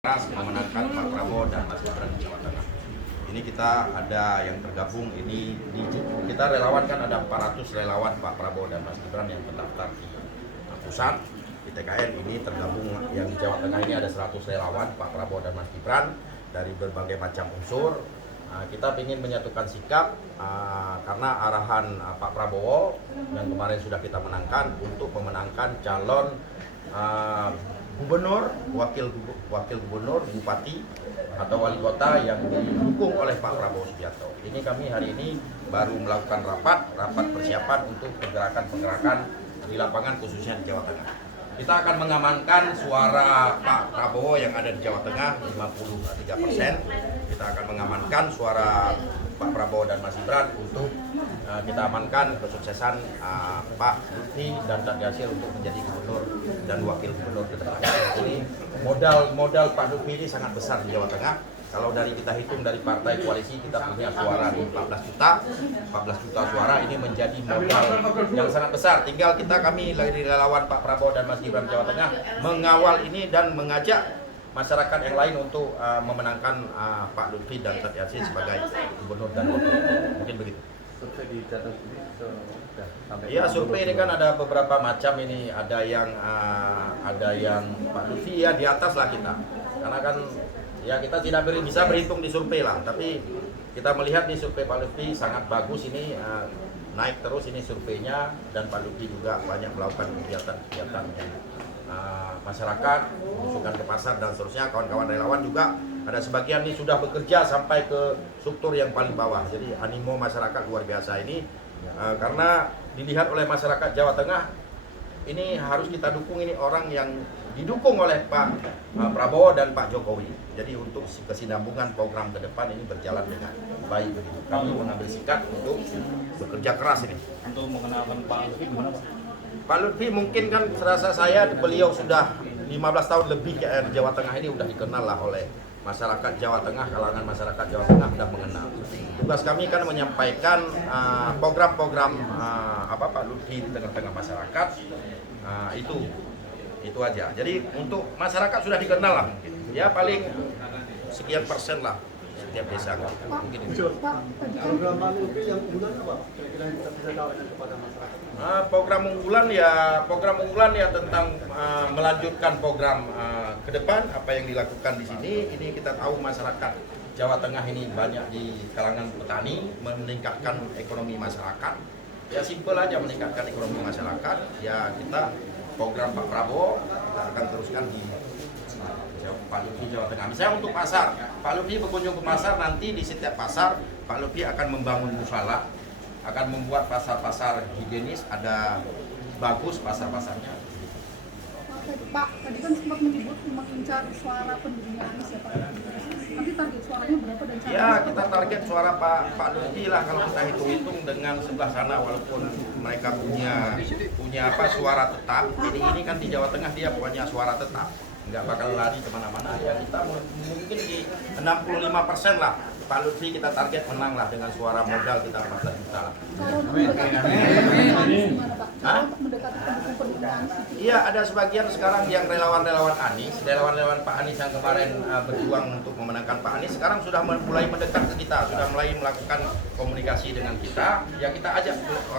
keras memenangkan Pak Prabowo dan Mas Gibran di Jawa Tengah. Ini kita ada yang tergabung, kita relawan kan ada 400 relawan Pak Prabowo dan Mas Gibran yang terdaftar di pusat. Di TKN ini tergabung yang di Jawa Tengah ini ada 100 relawan Pak Prabowo dan Mas Gibran dari berbagai macam unsur. Kita ingin menyatukan sikap karena arahan Pak Prabowo yang kemarin sudah kita menangkan untuk memenangkan calon gubernur, wakil gubernur, bupati atau wali kota yang didukung oleh Pak Prabowo Subianto. Ini kami hari ini baru melakukan rapat persiapan untuk pergerakan di lapangan khususnya di Jawa Tengah. Kita akan mengamankan suara Pak Prabowo yang ada di Jawa Tengah 53%. Kita akan mengamankan suara Pak Prabowo dan Mas Gibran untuk kita amankan kesuksesan Pak Lutfi dan Tad Yasir untuk menjadi gubernur dan wakil gubernur ke depan. Ini modal Pak Lutfi ini sangat besar di Jawa Tengah. Kalau dari kita hitung dari partai koalisi kita punya suara di 14 juta suara, ini menjadi modal yang sangat besar. Tinggal kami dari relawan Pak Prabowo dan Mas Gibran Jawa Tengah mengawal ini dan mengajak masyarakat yang lain untuk memenangkan Pak Lutfi dan Tad Yasir sebagai gubernur dan wakil gubernur. Mungkin begitu. Survei di data sendiri sampai iya, survei ini kan ada beberapa macam ini, ada yang Pak Lutfi ya di atas lah kita, karena kan ya kita tidak bisa berhitung di survei lah, tapi kita melihat di survei Pak Lutfi sangat bagus ini, naik terus ini surveinya, dan Pak Lutfi juga banyak melakukan kegiatan masyarakat, belusukan ke pasar dan seterusnya. Kawan-kawan relawan juga ada sebagian ini sudah bekerja sampai ke struktur yang paling bawah. Jadi animo masyarakat luar biasa ini karena dilihat oleh masyarakat Jawa Tengah ini harus kita dukung, ini orang yang didukung oleh Pak Prabowo dan Pak Jokowi. Jadi untuk kesinambungan program ke depan ini berjalan dengan baik begitu. Kami mengambil sikap untuk bekerja keras ini. untuk mengenalkan Pak Lutfi gimana Pak? Pak Lutfi mungkin kan serasa saya beliau sudah 15 tahun lebih di Jawa Tengah ini sudah dikenal lah oleh masyarakat Jawa Tengah, kalangan masyarakat Jawa Tengah sudah mengenal. Tugas kami kan menyampaikan program-program Pak Lutfi di tengah-tengah masyarakat, itu aja. Jadi untuk masyarakat sudah dikenal lah mungkin. Ya paling sekian persen lah setiap desa mungkin itu. Program Pak Lutfi yang unggulan apa? Kira-kira yang kita bisa tawarkan kepada masyarakat. Program unggulan ya tentang melanjutkan program ke depan apa yang dilakukan di sini. Ini kita tahu masyarakat Jawa Tengah ini banyak di kalangan petani, meningkatkan ekonomi masyarakat. Ya simpel aja meningkatkan ekonomi masyarakat. Ya kita program Pak Prabowo kita akan teruskan di Pak Lutfi Jawa Tengah. Misalnya untuk pasar, Pak Lutfi berkunjung ke pasar, nanti di setiap pasar Pak Lutfi akan membangun musala, akan membuat pasar-pasar higienis, ada bagus pasar-pasarnya. Pak, tadi kan sempat menyebut mengincar suara pendukungnya Anies ya Pak. Nanti target suaranya berapa dan cara? Ya, kita target suara Pak Lutfi lah kalau kita hitung-hitung dengan sebelah sana, walaupun mereka punya suara tetap. Ini kan di Jawa Tengah dia punya suara tetap, nggak bakal lari kemana-mana. Ya kita mungkin di 65% lah. Pak Lutfi kita target menang lah dengan suara modal kita 14 juta lah. Iya, ada sebagian sekarang yang relawan-relawan Anies, relawan Pak Anies yang kemarin berjuang untuk memenangkan Pak Anies, sekarang sudah mulai mendekat ke kita, sudah mulai melakukan komunikasi dengan kita. Ya kita ajak orang